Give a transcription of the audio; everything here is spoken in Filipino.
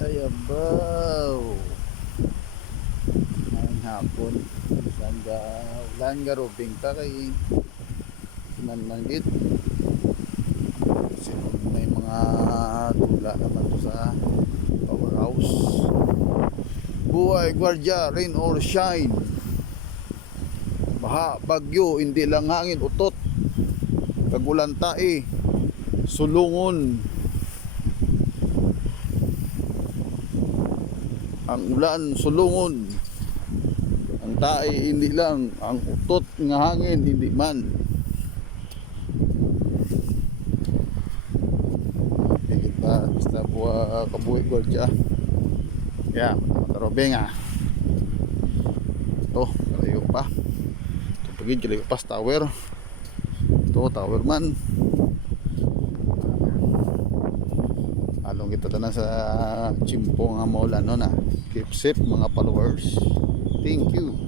Ay abaw. Ang hapon. Langga robing ta kay manmanggit. May mga tula naman to sa powerhouse. Buhay gwardiya, rain or shine. Baha, bagyo, hindi lang hangin, utot. Kagulan tae, sulungon. Ang ulan, sulungon. Ang tae, hindi lang. Ang utot nga hangin, hindi man. Higit pa, basta buha kabuhi gwardiya. Kaya, matarobeng ito, kalayo pa. Ito pagin, kalayo pa sa tower. Ito, tower man. Along kita tanan sa chimpo nga maulan no na. Keep safe mga followers. Thank you.